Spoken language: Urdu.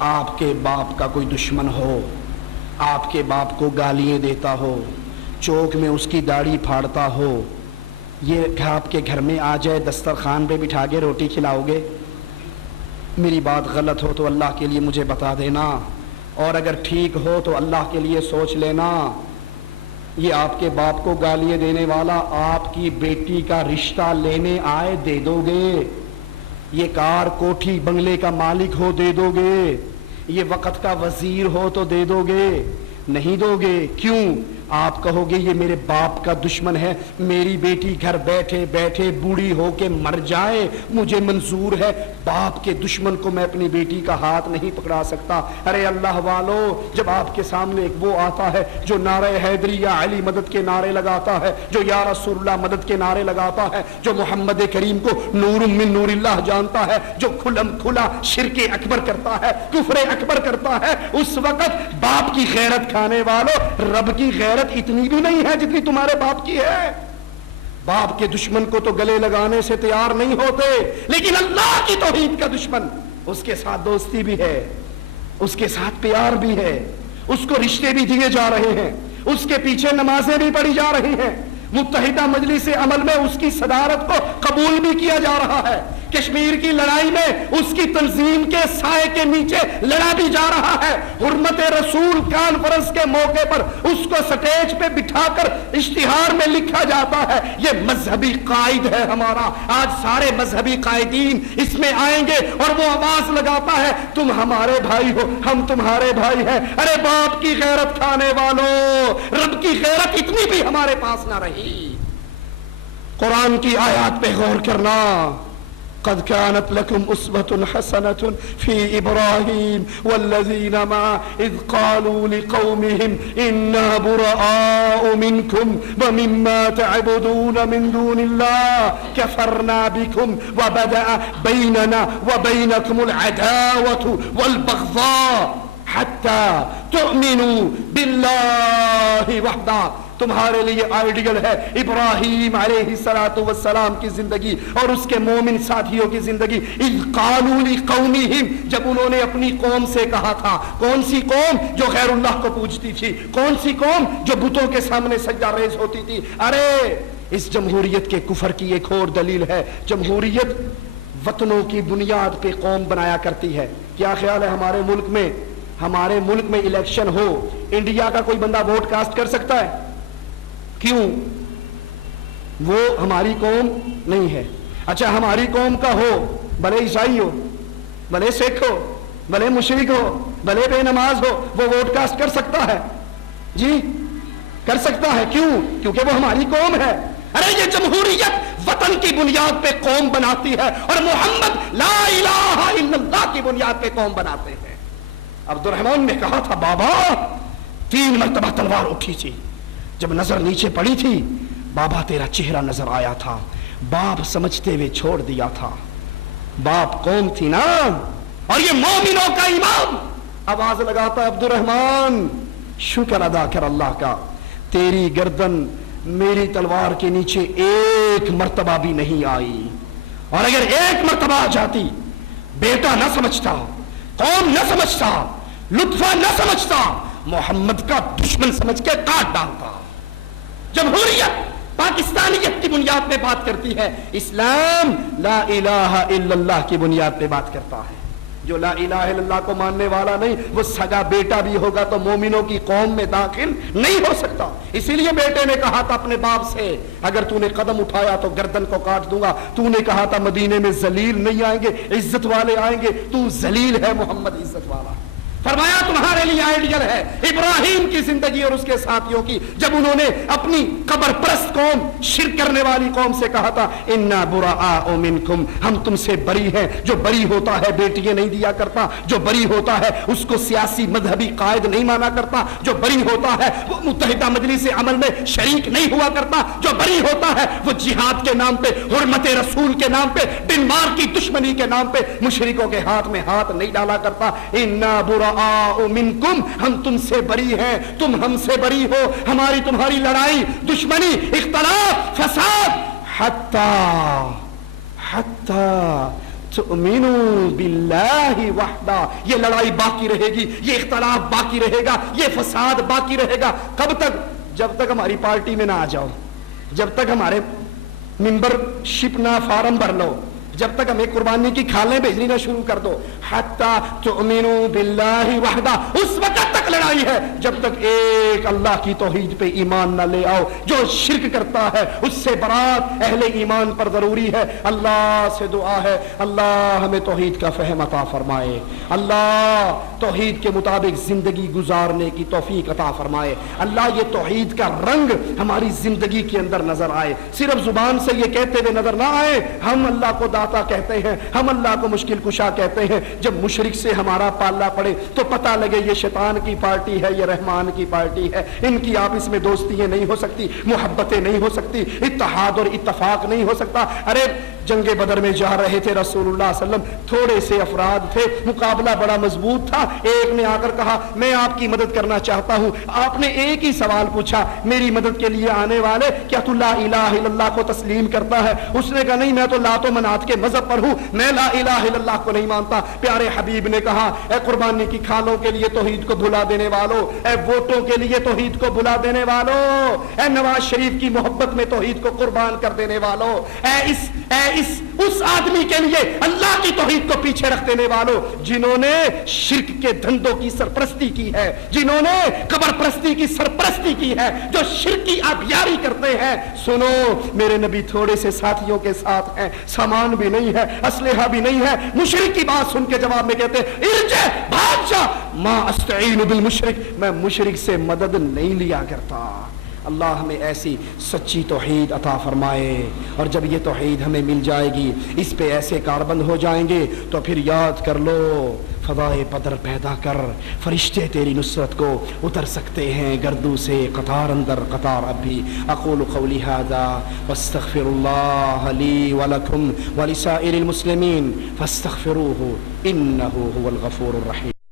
آپ کے باپ کا کوئی دشمن ہو، آپ کے باپ کو گالیاں دیتا ہو، چوک میں اس کی داڑھی پھاڑتا ہو، یہ آپ کے گھر میں آ جائے دسترخوان پہ بٹھا کے روٹی کھلاؤ گے؟ میری بات غلط ہو تو اللہ کے لیے مجھے بتا دینا، اور اگر ٹھیک ہو تو اللہ کے لیے سوچ لینا۔ یہ آپ کے باپ کو گالیاں دینے والا آپ کی بیٹی کا رشتہ لینے آئے، دے دو گے؟ یہ کار کوٹھی بنگلے کا مالک ہو، دے دو گے؟ یہ وقت کا وزیر ہو تو دے دو گے؟ نہیں دو گے۔ کیوں؟ آپ کہو گے یہ میرے باپ کا دشمن ہے، میری بیٹی گھر بیٹھے بیٹھے بوڑھی ہو کے مر جائے مجھے منظور ہے، باپ کے دشمن کو میں اپنی بیٹی کا ہاتھ نہیں پکڑا سکتا۔ ارے اللہ والو، جب آپ کے سامنے ایک وہ آتا ہے جو نعرہ حیدری یا علی مدد کے نعرے لگاتا ہے، جو یا رسول اللہ مدد کے نعرے لگاتا ہے، جو محمد کریم کو نور من نور اللہ جانتا ہے، جو کھلم کھلا شرک اکبر کرتا ہے، کفر اکبر کرتا ہے، اس وقت باپ کی غیرت کھانے والوں، رب کی غیرت اتنی بھی نہیں ہے جتنی تمہارے باپ کی ہے۔ باپ کے دشمن کو تو گلے لگانے سے تیار نہیں ہوتے، لیکن اللہ کی توحید کا دشمن، اس کے ساتھ دوستی بھی ہے، اس کے ساتھ پیار بھی ہے، اس کو رشتے بھی دیے جا رہے ہیں، اس کے پیچھے نمازیں بھی پڑھی جا رہی ہیں، متحدہ مجلس عمل میں اس کی صدارت کو قبول بھی کیا جا رہا ہے، کشمیر کی لڑائی میں اس کی تنظیم کے سائے کے نیچے لڑا بھی جا رہا ہے، حرمت رسول کانفرنس کے موقع پر اس کو سٹیج پہ بٹھا کر اشتہار میں لکھا جاتا ہے یہ مذہبی قائد ہے ہمارا۔ آج سارے مذہبی قائدین اس میں آئیں گے اور وہ آواز لگاتا ہے تم ہمارے بھائی ہو، ہم تمہارے بھائی ہیں۔ ارے باپ کی غیرت کھانے والوں، رب کی غیرت اتنی بھی ہمارے پاس نہ رہی۔ قرآن کی آیات پہ غور کرنا۔ قد كانت لكم أسوة حسنة في إبراهيم والذين معه إذ قالوا لقومهم إنا براء منكم ومما تعبدون من دون الله كفرنا بكم وبدأ بيننا وبينكم العداوة والبغضاء حتى تؤمنوا بالله وحده۔ تمہارے لیے آئیڈیل ہے ابراہیم علیہ السلام کی زندگی اور اس کے مومن ساتھیوں کی زندگی۔ اذ قالوا لقومہم، جب انہوں نے اپنی قوم سے کہا تھا، کون سی قوم؟ جو غیر اللہ کو پوجتی تھی، کون سی قوم؟ جو بتوں کے سامنے سجدہ ریز ہوتی تھی۔ ارے اس جمہوریت کے کفر کی ایک اور دلیل ہے، جمہوریت وطنوں کی بنیاد پہ قوم بنایا کرتی ہے۔ کیا خیال ہے ہمارے ملک میں الیکشن ہو، انڈیا کا کوئی بندہ ووٹ کاسٹ کر سکتا ہے؟ کیوں؟ وہ ہماری قوم نہیں ہے۔ اچھا ہماری قوم کا ہو، بھلے عیسائی ہو، بھلے سکھ ہو، بھلے مشرک ہو، بھلے بے نماز ہو، وہ ووٹ کاسٹ کر سکتا ہے؟ جی کر سکتا ہے۔ کیوں؟ کیونکہ وہ ہماری قوم ہے۔ ارے یہ جمہوریت وطن کی بنیاد پہ قوم بناتی ہے اور محمد لا الہ الا اللہ کی بنیاد پہ قوم بناتے ہیں۔ عبد الرحمن نے کہا تھا بابا، 3 مرتبہ تلوار اٹھی تھی، جب نظر نیچے پڑی تھی بابا تیرا چہرہ نظر آیا تھا، باپ سمجھتے ہوئے چھوڑ دیا تھا۔ باپ قوم تھی نا، اور یہ مومنوں کا امام۔ آواز لگاتا عبد الرحمن شکر ادا کر اللہ کا، تیری گردن میری تلوار کے نیچے 1 مرتبہ بھی نہیں آئی، اور اگر 1 مرتبہ آ جاتی بیٹا نہ سمجھتا، قوم نہ سمجھتا، لطفہ نہ سمجھتا، محمد کا دشمن سمجھ کے کاٹ ڈالتا۔ جمہوریت پاکستانیت کی بنیاد پہ بات کرتی ہے، اسلام لا الہ الا اللہ کی بنیاد پہ بات کرتا ہے۔ جو لا الہ الا اللہ کو ماننے والا نہیں، وہ سگا بیٹا بھی ہوگا تو مومنوں کی قوم میں داخل نہیں ہو سکتا۔ اسی لیے بیٹے نے کہا تھا اپنے باپ سے، اگر تو نے قدم اٹھایا تو گردن کو کاٹ دوں گا۔ تو نے کہا تھا مدینے میں ذلیل نہیں آئیں گے، عزت والے آئیں گے، تو ذلیل ہے، محمد عزت والا۔ فرمایا تمہارے لیے آئیڈیل ہے ابراہیم کی زندگی اور اس کے ساتھیوں کی، جب انہوں نے اپنی قبر پرست قوم، شرک کرنے والی قوم سے کہا تھا انا براء منکم، ہم تم سے بری ہیں۔ جو بری ہوتا ہے بیٹیاں نہیں دیا کرتا، جو بری ہوتا ہے اس کو سیاسی مذہبی قائد نہیں مانا کرتا، جو بری ہوتا ہے وہ متحدہ مجلس عمل میں شریک نہیں ہوا کرتا، جو بری ہوتا ہے وہ جہاد کے نام پہ، حرمت رسول کے نام پہ، ڈنمارک کی دشمنی کے نام پہ مشرکوں کے ہاتھ میں ہاتھ نہیں ڈالا کرتا۔ انا براء منکم، ہم تم سے بری ہیں، تم ہم سے بری ہو، ہماری تمہاری لڑائی، دشمنی، اختلاف، فساد، حتی تؤمنو باللہ وحدہ، یہ لڑائی باقی رہے گی، یہ اختلاف باقی رہے گا، یہ فساد باقی رہے گا. کب تک؟ جب تک ہماری پارٹی میں نہ آ جاؤ، جب تک ہمارے ممبر شپ نہ فارم بھر لو، جب تک ہمیں قربانی کی کھالیں بھیجنی نہ شروع کر دو. حتی تؤمنو باللہ وحدہ، اس وقت تک لڑائی ہے جب تک ایک اللہ کی توحید پہ ایمان نہ لے آؤ. جو شرک کرتا ہے اس سے برات اہل ایمان پر ضروری ہے. اللہ سے دعا ہے اللہ ہمیں توحید کا فہم عطا فرمائے، اللہ توحید کے مطابق زندگی گزارنے کی توفیق عطا فرمائے. اللہ یہ توحید کا رنگ ہماری زندگی کے اندر نظر آئے، صرف زبان سے یہ کہتے ہوئے نظر نہ آئے ہم اللہ کو داتا کہتے ہیں، ہم اللہ کو مشکل کشا کہتے ہیں. جب مشرک سے ہمارا پالنا پڑے تو پتہ لگے یہ شیطان کی پارٹی ہے، یہ رحمان کی پارٹی ہے. ان کی آپس میں دوستیاں نہیں ہو سکتی، محبتیں نہیں ہو سکتی، اتحاد اور اتفاق نہیں ہو سکتا. ارے جنگ بدر میں جا رہے تھے رسول اللہ صلی اللہ علیہ وسلم، تھوڑے سے افراد تھے، مقابلہ بڑا مضبوط تھا. ایک نے آ کر کہا میں آپ کی مدد کرنا چاہتا ہوں. آپ نے ایک ہی سوال پوچھا، میری مدد کے لیے آنے والے کیا تو لا الہ الا اللہ کو تسلیم کرتا ہے؟ اس نے کہا نہیں، میں تو لات و منات کے مذہب پر ہوں، میں لا الہ الا اللہ کو نہیں مانتا. پیارے حبیب نے کہا اے قربانی کی کھالوں کے لیے توحید کو بھلا دینے والوں، اے ووٹوں کے لیے توحید کو بھلا دینے والوں، اے نواز شریف کی محبت میں توحید کو قربان کر دینے والوں، اس آدمی کے لیے اللہ کی توحید کو پیچھے رکھ دینے والوں جنہوں نے شرک کے دھندوں کی سرپرستی کی ہے، جنہوں نے قبر پرستی کی سرپرستی کی ہے، جو شرک کی آبیاری کرتے ہیں. سنو میرے نبی تھوڑے سے ساتھیوں کے ساتھ ہیں، سامان بھی نہیں ہے، اسلحہ بھی نہیں ہے. مشرک کی بات سن کے جواب میں کہتے ارجع بھاگ جا، ما استعین بالمشرک، میں مشرک سے مدد نہیں لیا کرتا. اللہ ہمیں ایسی سچی توحید عطا فرمائے، اور جب یہ توحید ہمیں مل جائے گی، اس پہ ایسے کاربند ہو جائیں گے تو پھر یاد کر لو فضائے بدر پیدا کر، فرشتے تیری نصرت کو اتر سکتے ہیں گردوں سے قطار اندر قطار. اب بھی اقول قولی ھذا واستغفر اللہ لی ولکم ولسائر المسلمین فاستغفروہ انہ هو الغفور الرحیم.